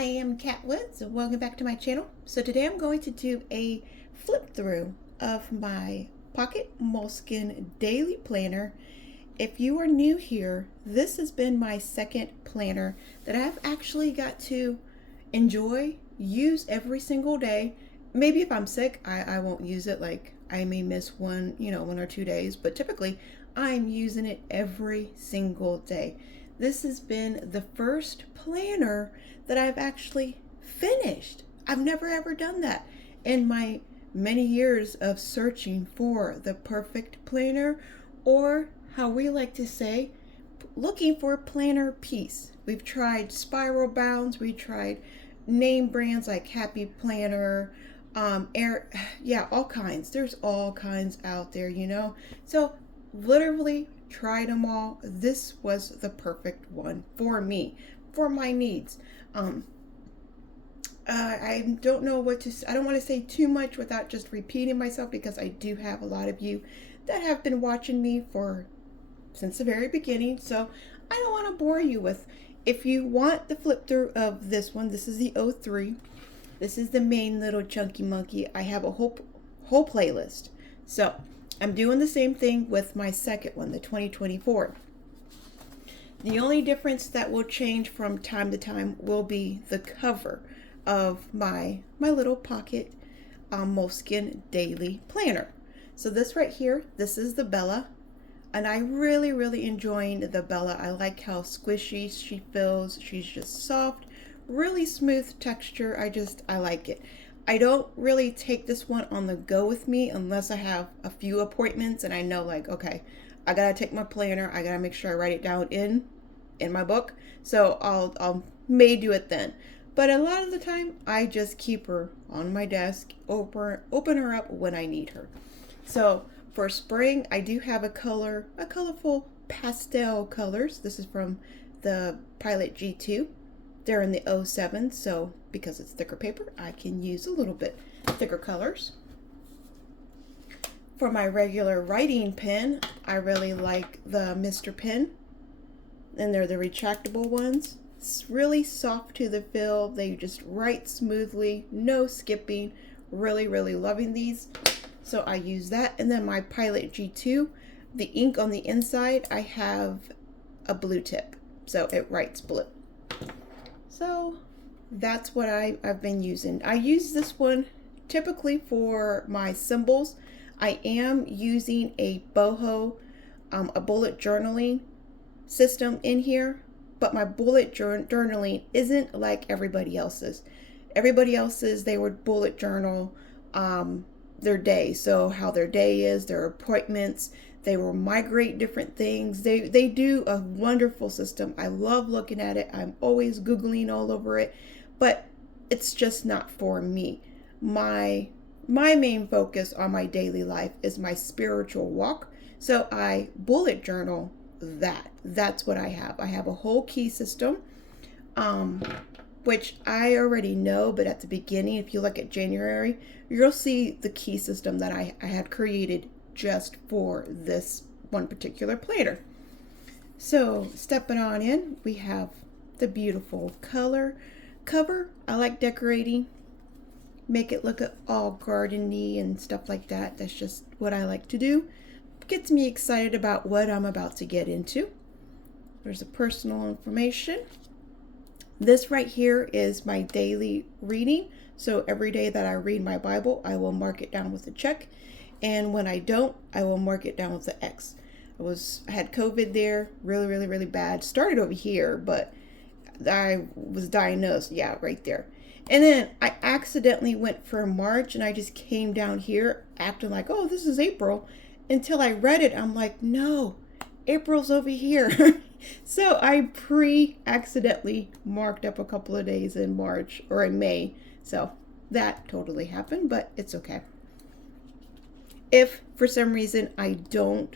I am Kat Woods and welcome back to my channel. So today I'm going to do a flip through of my Pocket Moleskin daily planner. If you are new here, this has been my second planner that I've actually got to enjoy, use every single day. Maybe if I'm sick, I won't use it. Like I may miss one, 1 or 2 days, but typically I'm using it every single day. This has been the first planner that I've actually finished. I've never ever done that in my many years of searching for the perfect planner, or how we like to say, looking for a planner piece. We've tried spiral bounds, we tried name brands like Happy Planner, all kinds. There's all kinds out there, So literally tried them all. This was the perfect one for me, for my needs. I don't know what to. I don't want to say too much without just repeating myself, because I do have a lot of you that have been watching me since the very beginning. So I don't want to bore you with. If you want the flip through of this one, this is the 03. This is the main little chunky monkey. I have a whole playlist. So I'm doing the same thing with my second one, the 2024. The only difference that will change from time to time will be the cover of my little Pocket Moleskin daily planner. So this right here, this is the Bella, and I really enjoying the Bella. I like how squishy she feels. She's just soft, really smooth texture. I like it. I don't really take this one on the go with me unless I have a few appointments and I know, like, okay, I gotta take my planner, I gotta make sure I write it down in my book. So I'll may do it then. But a lot of the time I just keep her on my desk, open her up when I need her. So for spring, I do have a colorful pastel colors. This is from the Pilot G2. They're in the 07, so because it's thicker paper, I can use a little bit thicker colors. For my regular writing pen, I really like the Mr. Pen, and they're the retractable ones. It's really soft to the feel. They just write smoothly, no skipping. Really loving these. So I use that. And then my Pilot G2, the ink on the inside, I have a blue tip, so it writes blue. So that's what I've been using. I use this one typically for my symbols. I am using a boho, a bullet journaling system in here, but my bullet journaling isn't like everybody else's. Everybody else's, they would bullet journal their day. So how their day is, their appointments, they will migrate different things. They do a wonderful system. I love looking at it. I'm always Googling all over it, but it's just not for me. My main focus on my daily life is my spiritual walk. So I bullet journal that. That's what I have. I have a whole key system, which I already know, but at the beginning, if you look at January, you'll see the key system that I had created just for this one particular planner. So stepping on in, we have the beautiful cover. I like decorating, make it look all garden-y and stuff like that. That's just what I like to do. Gets me excited about what I'm about to get into. There's the personal information. This right here is my daily reading. So every day that I read my Bible, I will mark it down with a check. And when I don't, I will mark it down with the X. I had COVID there, really bad. Started over here, but I was diagnosed, right there. And then I accidentally went for March, and I just came down here acting like, oh, this is April. Until I read it, I'm like, no, April's over here. So I accidentally marked up a couple of days in March or in May. So that totally happened, but it's okay. If for some reason I don't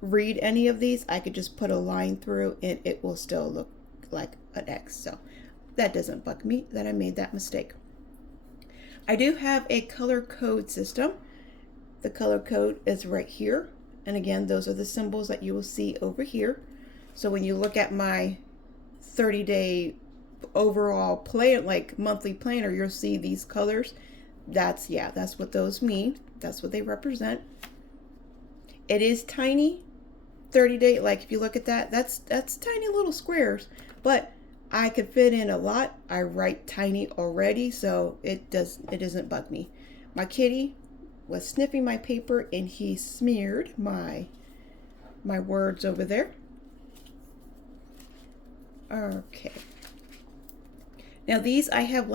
read any of these, I could just put a line through and it will still look like an X. So that doesn't bug me that I made that mistake. I do have a color code system. The color code is right here. And again, those are the symbols that you will see over here. So when you look at my 30-day overall plan, like monthly planner, you'll see these colors. That's what those mean. That's what they represent. It is tiny. 30-day, like if you look at that, that's tiny little squares, but I could fit in a lot. I write tiny already, so it doesn't bug me. My kitty was sniffing my paper and he smeared my words over there. Okay. Now these I have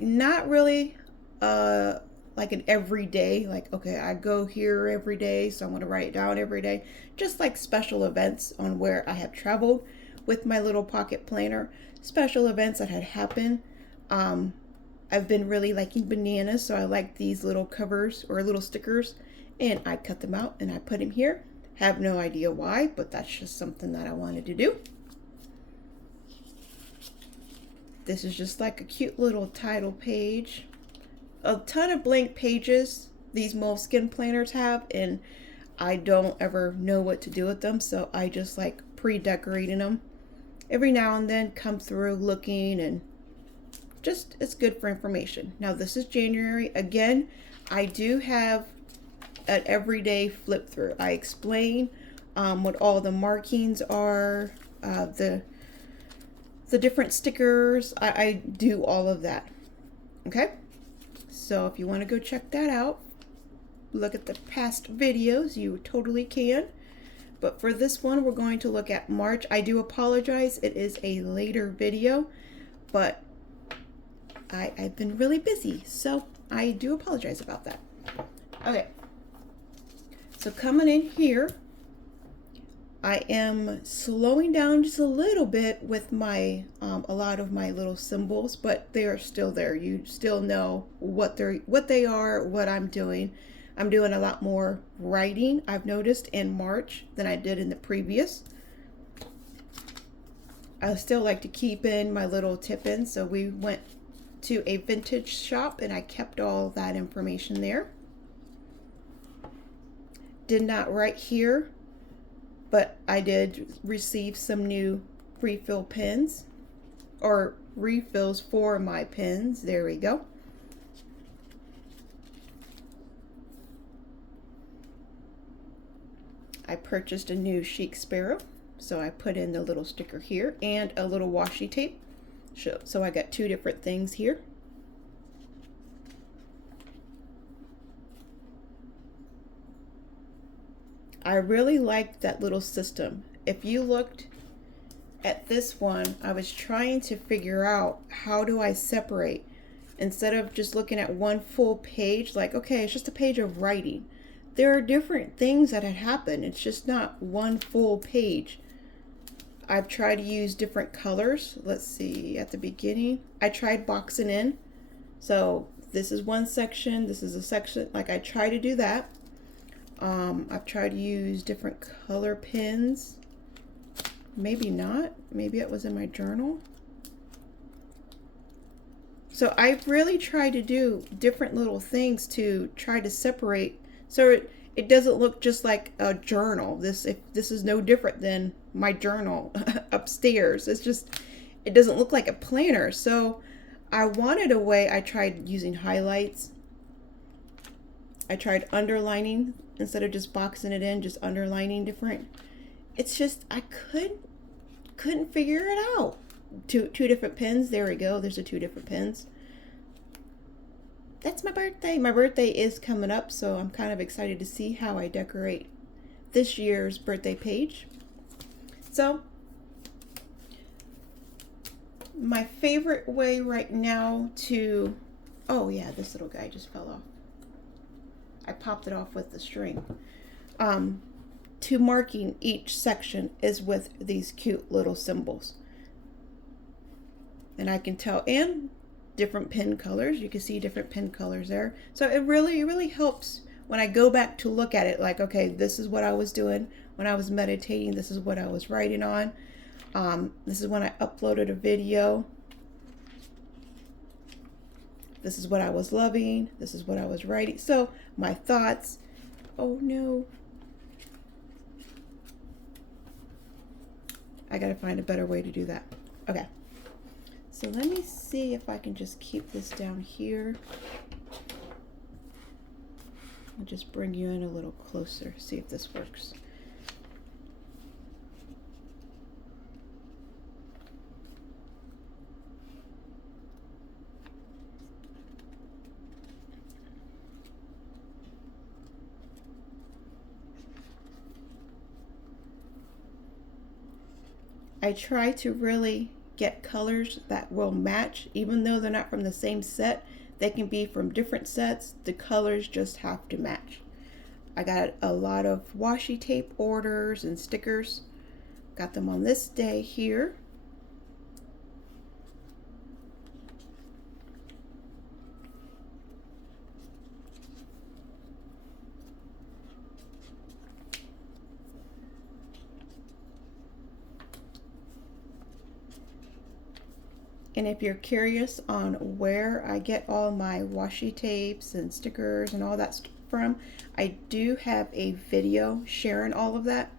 not really like an everyday, like, okay, I go here every day, so I'm going to write it down every day. Just like special events on where I have traveled with my little pocket planner, special events that had happened. I've been really liking bananas, so I like these little covers or little stickers, and I cut them out and I put them here. Have no idea why, but that's just something that I wanted to do. This is just like a cute little title page. A ton of blank pages these Moleskin planners have, and I don't ever know what to do with them, so I just like pre-decorating them. Every now and then come through looking, and just it's good for information. Now this is January. Again, I do have an everyday flip through. I explain what all the markings are, the different stickers. I do all of that. Okay, so if you want to go check that out, look at the past videos, you totally can. But for this one, we're going to look at March. I do apologize, it is a later video, but I've been really busy, so I do apologize about that. Okay, so coming in here, I am slowing down just a little bit with my a lot of my little symbols, but they are still there. You still know what they are, what I'm doing. I'm doing a lot more writing, I've noticed, in March than I did in the previous. I still like to keep in my little tip-ins, so we went to a vintage shop and I kept all that information there. Did not write here, but I did receive some new refill pens, or refills for my pens. There we go. I purchased a new Chic Sparrow, so I put in the little sticker here and a little washi tape. So I got two different things here. I really like that little system. If you looked at this one, I was trying to figure out how do I separate, instead of just looking at one full page, like, okay, it's just a page of writing. There are different things that had happened. It's just not one full page. I've tried to use different colors. Let's see, at the beginning, I tried boxing in. So this is one section, this is a section, like I try to do that. I've tried to use different color pens. Maybe not, maybe it was in my journal. So I've really tried to do different little things to try to separate, so it doesn't look just like a journal. This is no different than my journal upstairs. It's just, it doesn't look like a planner. So I wanted a way. I tried using highlights. I tried underlining instead of just boxing it in, just underlining different. It's just, I couldn't figure it out. Two different pens. There we go. There's the two different pens. That's my birthday. My birthday is coming up, so I'm kind of excited to see how I decorate this year's birthday page. So my favorite way right now to, oh yeah, this little guy just fell off. I popped it off with the string. To marking each section is with these cute little symbols. And I can tell, and different pen colors. You can see different pen colors there. So it really helps when I go back to look at it, like, okay, this is what I was doing when I was meditating. This is what I was writing on. This is when I uploaded a video. This is what I was loving. This is what I was writing. So my thoughts, oh no. I gotta find a better way to do that. Okay. So let me see if I can just keep this down here. I'll just bring you in a little closer, see if this works. I try to really get colors that will match, even though they're not from the same set. They can be from different sets. The colors just have to match. I got a lot of washi tape orders and stickers. Got them on this day here. And if you're curious on where I get all my washi tapes and stickers and all that from, I do have a video sharing all of that.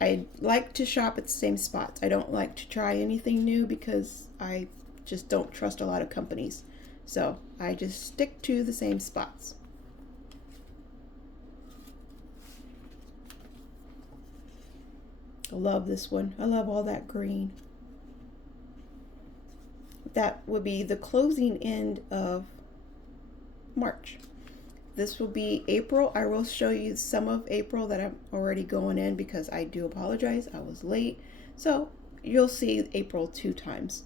I like to shop at the same spots. I don't like to try anything new because I just don't trust a lot of companies. So I just stick to the same spots. I love this one. I love all that green. That would be the closing end of March. This will be April. I will show you some of April that I'm already going in because I do apologize. I was late. So you'll see April 2 times.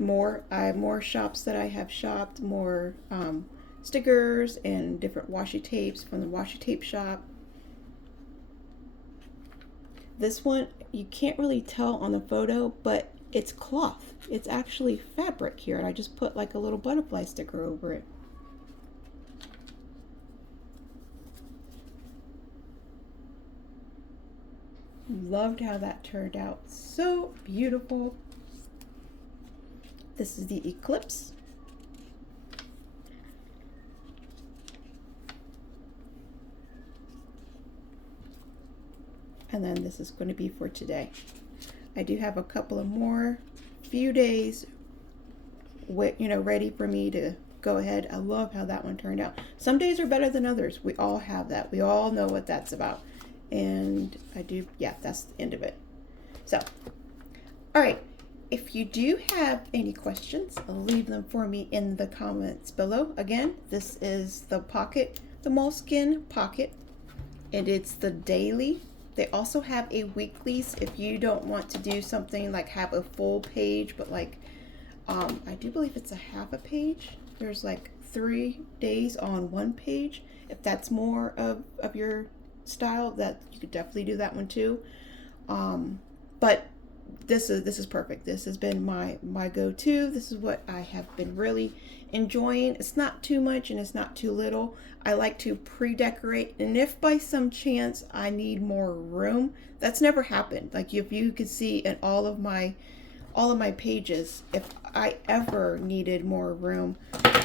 I have more shops that I have shopped, more stickers and different washi tapes from the washi tape shop. This one, you can't really tell on the photo, but it's cloth. It's actually fabric here, and I just put like a little butterfly sticker over it. Loved how that turned out. So beautiful. This is the eclipse. And then this is going to be for today. I do have a couple of more few days ready for me to go ahead. I love how that one turned out. Some days are better than others. We all have that. We all know what that's about. And I do, yeah, that's the end of it. So, all right. If you do have any questions, leave them for me in the comments below. Again, this is the pocket, the Moleskin pocket, and it's the daily. They also have a weeklies if you don't want to do something like have a full page, but like, I do believe it's a half a page. There's like 3 days on one page. If that's more of your style, that you could definitely do that one too. But this is perfect. This has been my go-to. This is what I have been really enjoying. It's not too much and it's not too little. I like to pre-decorate, and if by some chance I need more room, that's never happened. Like if you could see in all of my pages, if I ever needed more room,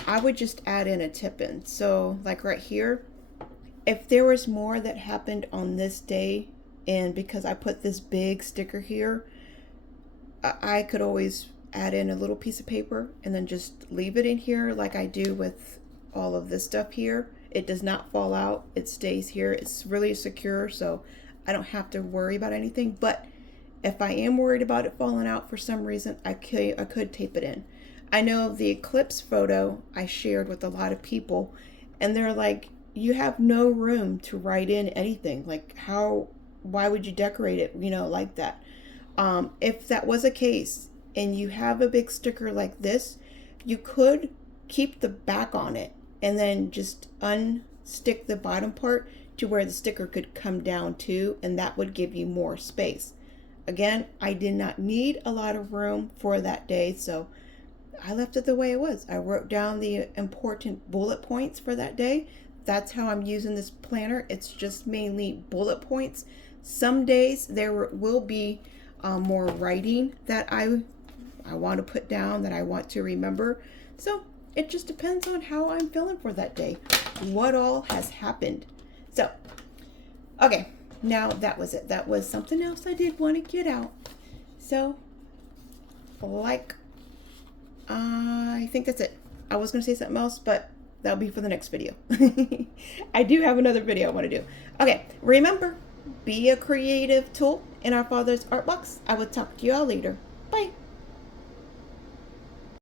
I would just add in a tip-in. So like right here, if there was more that happened on this day, and because I put this big sticker here, I could always add in a little piece of paper and then just leave it in here like I do with all of this stuff here. It does not fall out. It stays here. It's really secure, so I don't have to worry about anything. But if I am worried about it falling out for some reason, I could tape it in. I know the eclipse photo I shared with a lot of people, and they're like, you have no room to write in anything. Like why would you decorate it, like that? If that was a case and you have a big sticker like this, you could keep the back on it and then just unstick the bottom part to where the sticker could come down too, and that would give you more space. Again, I did not need a lot of room for that day, so I left it the way it was. I wrote down the important bullet points for that day. That's how I'm using this planner. It's just mainly bullet points. Some days there will be more writing that I want to put down, that I want to remember. So it just depends on how I'm feeling for that day, what all has happened. So, okay, Now, that was it. That was something else I did want to get out. So, like, I think that's it. I was going to say something else, but that'll be for the next video. I do have another video I want to do. Okay, remember, be a creative tool in our Father's art box. I will talk to you all later.